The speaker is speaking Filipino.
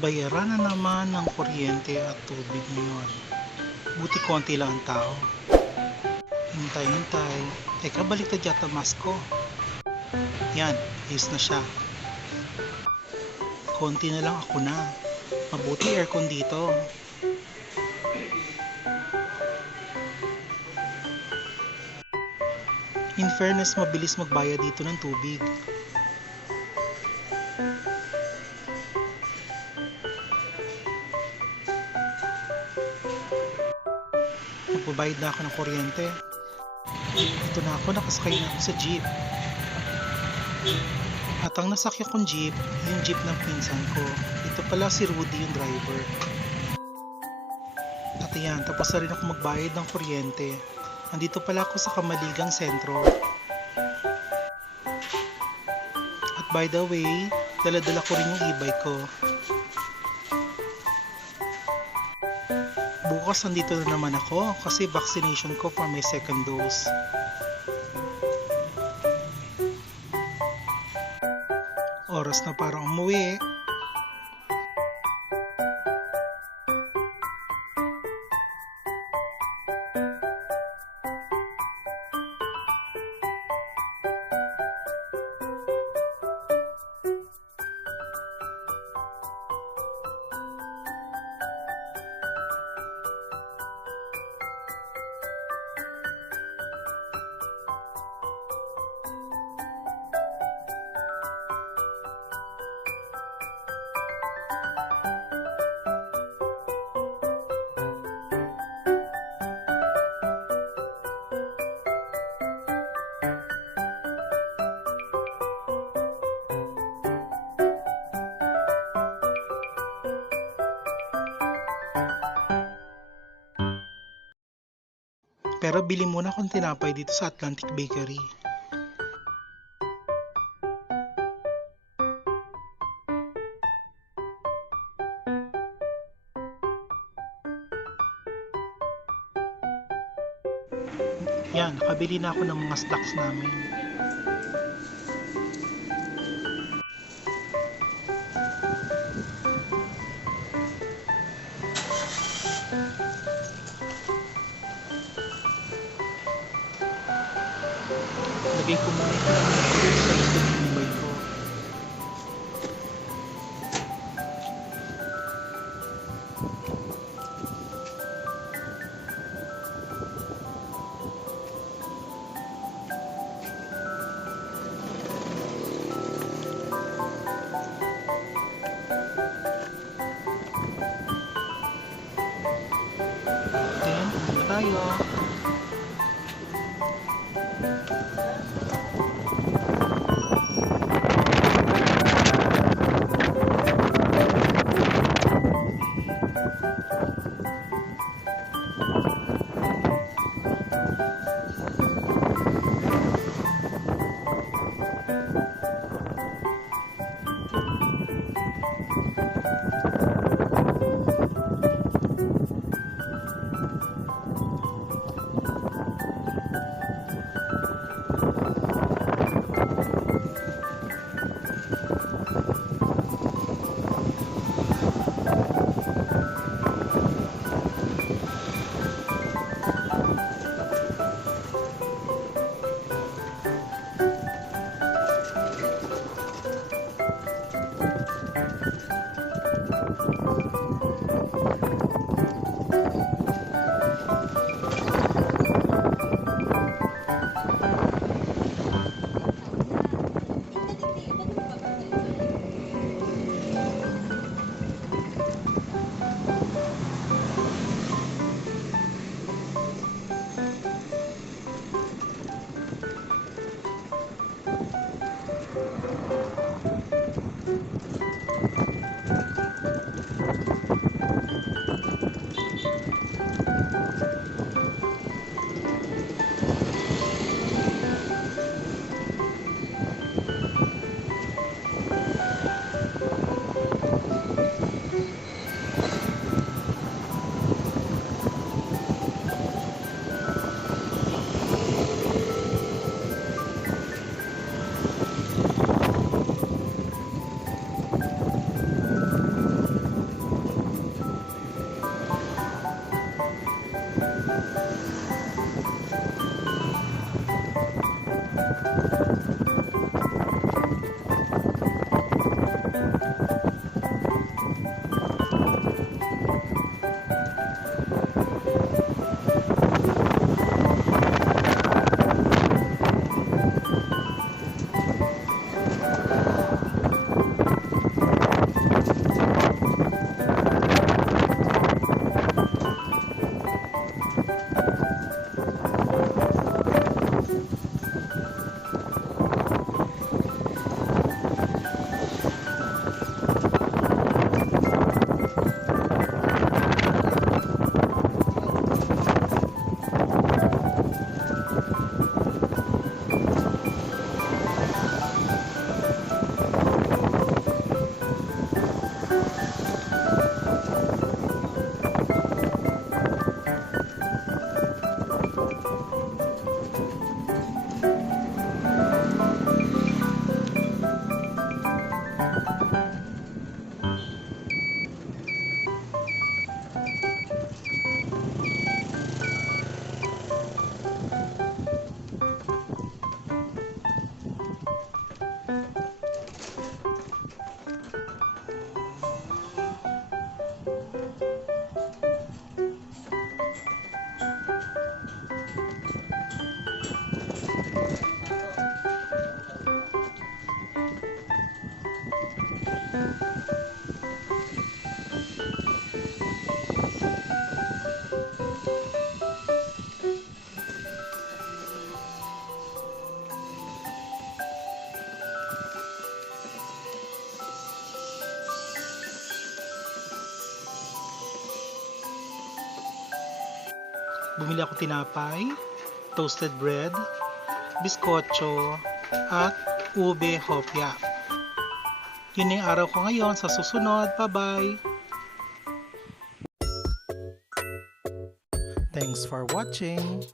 Bayaran na naman ng kuryente at tubig ngayon. Buti konti lang ang tao. Hintay-hintay. Teka, baliktad yata mask ko. Yan, ayos na siya. Konti na lang ako na. Mabuti aircon dito. In fairness, mabilis magbayad dito ng tubig. Nagbabayad na ako ng kuryente. Ito na ako, nakasakay na ako sa jeep. At ang nasakyan kong jeep, yung jeep ng pinsan ko. Ito pala si Rudy yung driver. At ayan, tapos na rin ako magbayad ng kuryente. Andito pala ako sa Kamaligang Sentro. At by the way, dala-dala ko rin yung e-bike ko. Bukas nandito na naman ako kasi vaccination ko for my second dose. Oras na para umuwi. Pero bili muna akong tinapay dito sa Atlantic Bakery. Yan, nakabili na ako ng mga snacks namin. Lagay ko muna ito sa likod ng e-bike ko. Then, pumunta tayo. Bumili ako tinapay, toasted bread, biskotso, at ube hopya. Yun na yung araw ko ngayon. Sa susunod, bye-bye! Thanks for watching!